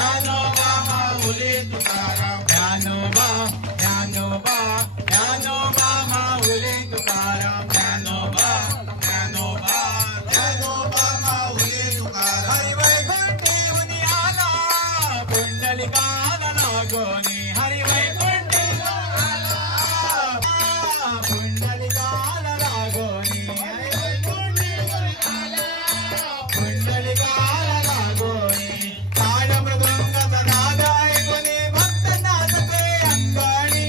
ज्ञानोबा माऊली तुकाराम ज्ञानोबा ज्ञानोबा ज्ञानोबा माऊली तुकाराम ज्ञानोबा ज्ञानोबा ज्ञानोबा माऊली तुकाराम हरिवैकुंठीहून आला पुंडलिकाला लागोनी हरिवैकुंठीला आला पुंडलिकाला लागोनी पुंडलिकाला लागोनी ताड मृदुंगाचा नाद ऐकूनी भक्त नाचते अंगणी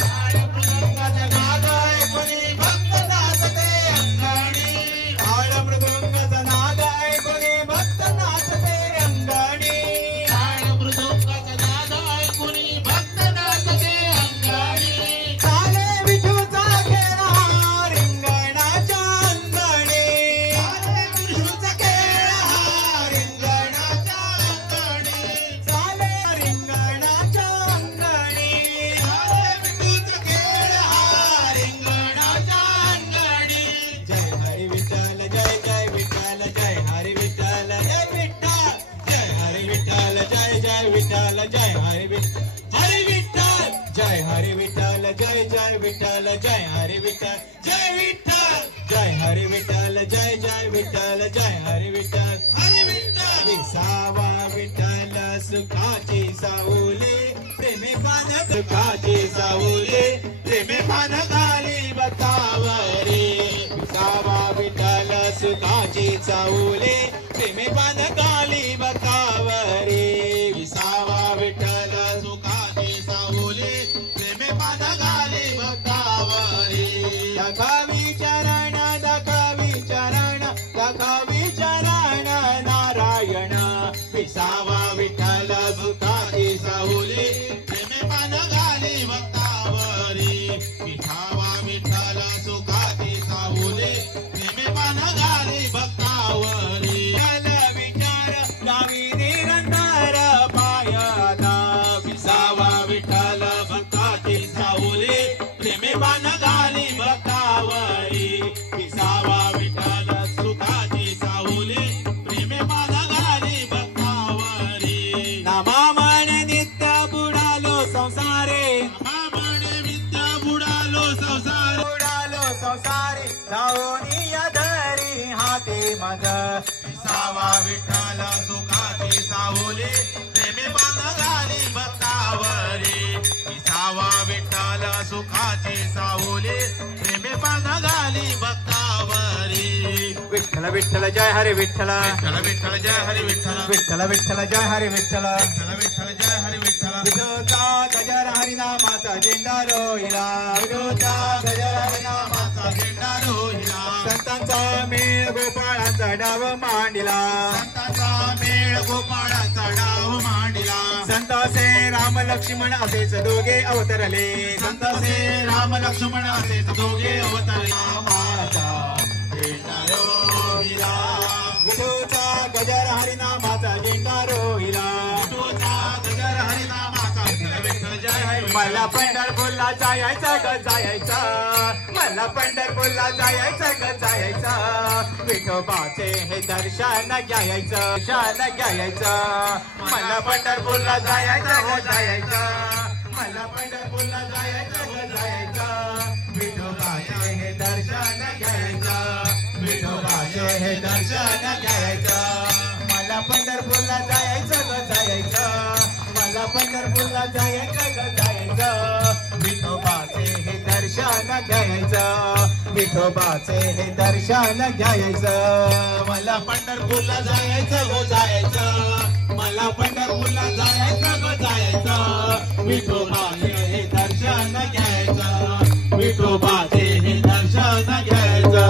ताड मृदुंगाचा नाद ऐकूनी भक्त नाचते अंगणी ताड मृदुंगाचा नाद ऐकूनी भक्त नाचते अंगणी ताड मृदुंगाचा नाद ऐकूनी भक्त नाचते अंगणी चाले विठूचा खेळा रिंगणाच्या अंगणी चाले विठूचा खेळा रिंगणाच्या अंगणी चाले रिंगणाच्या अंगणी चाले विठूचा खेळ हा रिंगणाच्या अंगणी जय हरी विठ्ठल जय जय विठ्ठल जय हरी विठ्ठल जय विठ्ठल जय हरी विठ्ठल जय जय विठ्ठल जय हरी हरी विठ्ठल जय हरी विठ्ठल जय जय विठ्ठल जय हरी विठ्ठल जय विठ्ठल जय हरी विठ्ठल जय जय विठ्ठल जय हरी विठ्ठल हरी विठ्ठल विसावा विठ्ठल सुखाची सावली प्रेमे पान सुखाची सावली प्रेमे पान घाली बतावरी विसावा विठ्ठल सुखाची सावली प्रेमे पान घाली बतावरी विसावा विठ्ठल सुखाची सावली प्रेमे पान घाली भक्तावरी दाखवी चरण दाखवी चरण दाखवी चरण नारायण विसावा विठ्ठल सुखाची सावली प्रेमे पान घाली भक्तावरी विठावा विठ्ठल सुखाची सावली प्रेमे पान घाली भक्तावरी विठ्ठल विचार गावी निरंतर पायदा विसावा विठ्ठल भक्ताची सावली प्रेमे पान घाली भक्तावरी विसावा विठ्ठल सुखाची सावली प्रेमे पान घाली भक्तावरी नामामण नित्य बुडालो संसारे मामणे विद्या बुडालो संसार बुडालो संसारे धावोनी धरी हाते मज विसावा विठ्ठल सुखाची सावली प्रेमे पान घाली भक्तावरी विसावा विठ्ठल सुखाची सावली प्रेमे पान घाली भक्तावरी विठ्ठल विठ्ठल जय हरे विठ्ठल विठ्ठल विठ्ठल जय हरी विठ्ठल विठ्ठल विठ्ठल जय हरे विठ्ठल विठ्ठल विठ्ठल जय हरी विठ्ठल विठोचा गजर हरिनामाचा झेंडा रोहिला विठोचा गजर हरिनामाचा झेंडा रोहिला संतांचा मेळ गोपाळांचा डाव मांडिला संतांचा मेळ गोपाळाचा डाव मांडिला संतासे राम लक्ष्मण असेच दोघे अवतरले संतांचे राम लक्ष्मण असेच दोघे अवतरले विठोचा गजर हरिनामाचा झेंडा रोहिला गजर हरिनामाचा विठ्ठल जय हरी मला पंढरपूरला जायचं ग जायचं मला पंढरपूरला जायचं ग जायचं विठोबाचे हे दर्शन घ्यायचं दर्शन घ्यायचं मला पंढरपूरला जायचं हो जायचं मला पंढरपूरला जायचं हो जायचं विठोबाचे हे दर्शन घ्यायचं विठोबाचे हे दर्शन घ्यायचं मला पंढरपूरला जायचं ग जायचं मला पंढरपूरला जायचं ग जायचं विठोबाचे हे दर्शन घ्यायचं विठोबाचे हे दर्शन घ्यायचं मला पंढरपूरला जायचं ग जायचं मला पंढरपूरला जायचं ग जायचं विठोबाचे हे दर्शन घ्यायचं विठोबाचे हे दर्शन घ्यायचं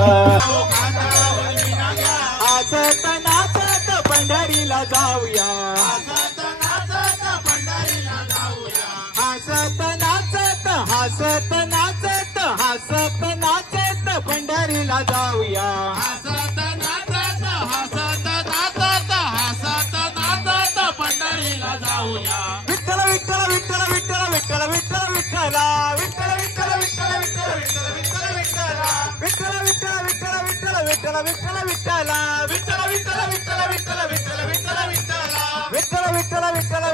हसत नाचत पंढरीला जाऊया हसत नाचत पंढरीला जाऊया हसत नाचत हसत नाचत हसत नाचत पंढरीला जाऊया हसत नाचत हसत नाचत हसत नाचत पंढरीला जाऊया विठ्ठल विठ्ठल विठ्ठल विठ्ठल विठ्ठल विठ्ठल विठ्ठला विठ्ठल विठ्ठल विठ्ठल विठ्ठल विठ्ठल विठ्ठल विठ्ठला विठ्ठल विठ्ठल विठ्ठल विठ्ठल विठ्ठल विठ्ठल विठ्ठला विठ्ठल विठ्ठल विठ्ठल विठ्ठल विठ्ठल विठ्ठल विठ्ठला विठ्ठल विठ्ठल विठ्ठल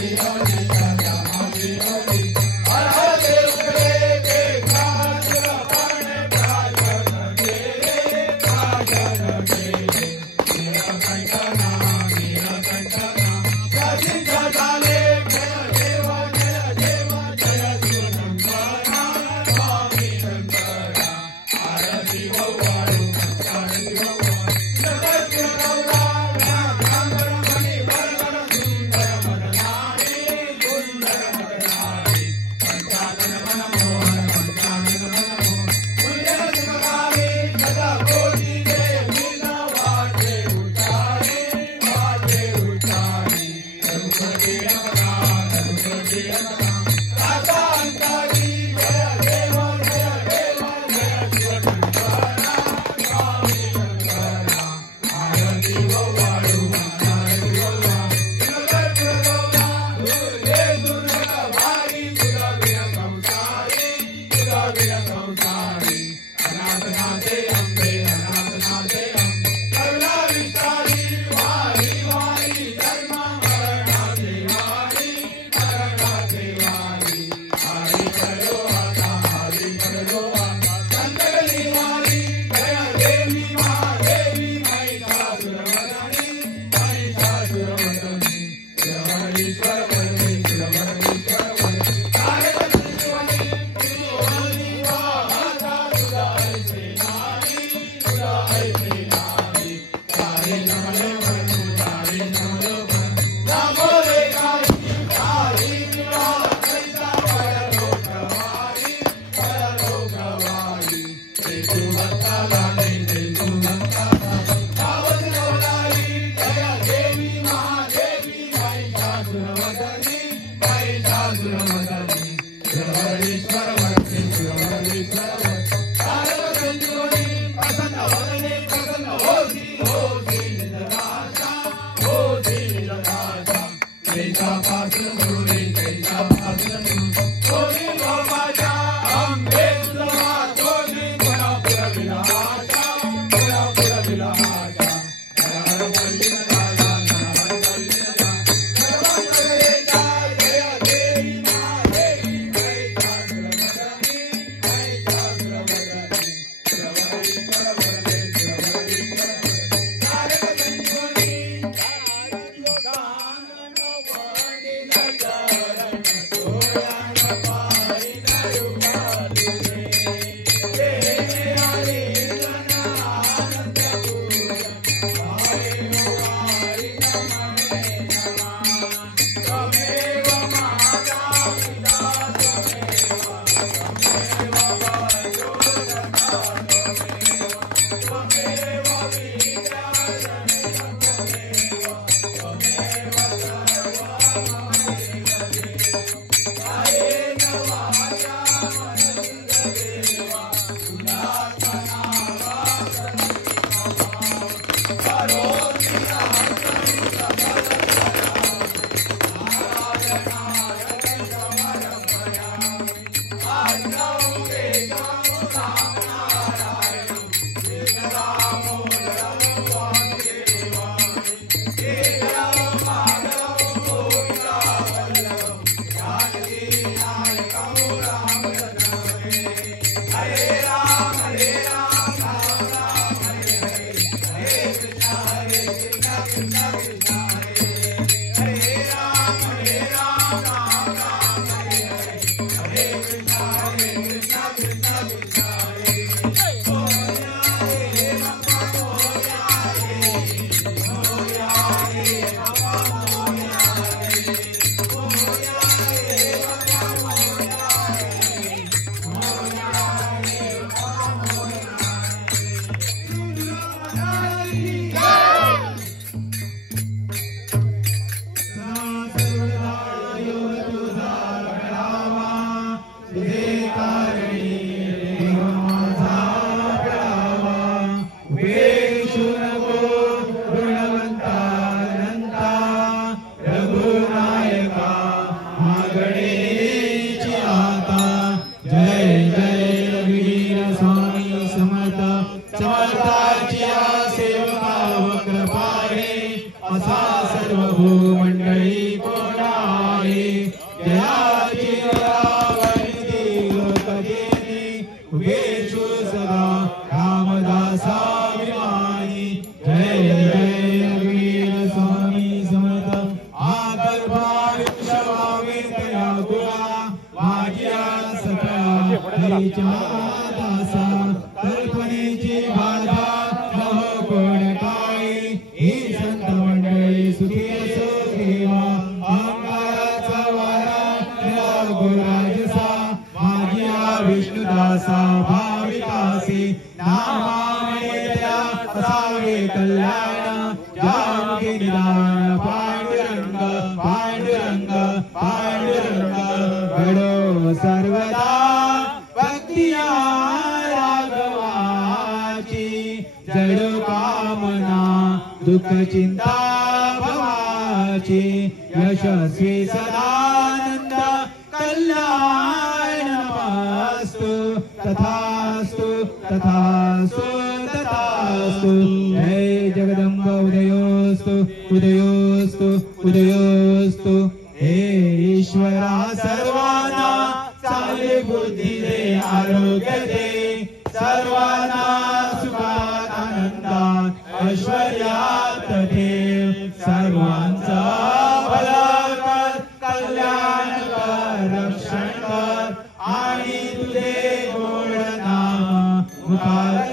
Hare Ram, माये जयाची रावणी लोकदेवी उभेषु सदा रामदासाभिमानी जय जय वीर स्वामी समर्थ आकल्पायुष्य भावेतया तुला माझ्या सकळा हरीच्या दासा कल्पनेची बाधा न कोण काय ही संत मंडळी सुखी असो देवा अंगाराचा वारा गुराजसा माझ्या विष्णुदासा भाविकासी नामामृत्या असावे कल्याण जानकी निदान पांडुरंग पांडुरंग पांडुरंग घडो सर्वदा भक्तिया राघवाची जडो कामना दुःख चिंता भवाची यशस्वी सदानंद कल्याणमस्तु तथास्तु तथास्तु तथास्तु जय जगदंब उदयोस्तु उदयोस्तु उदयोस्तु हे ईश्वरा सर्वांना चांगली बुद्धी दे आरोग्य दे सर्वांना सुखात आनंदात ऐश्वर्यात ठेव सर्वांचा भला कर कल्याण कर रक्षण कर आणि तुझे गोड नाम मुखात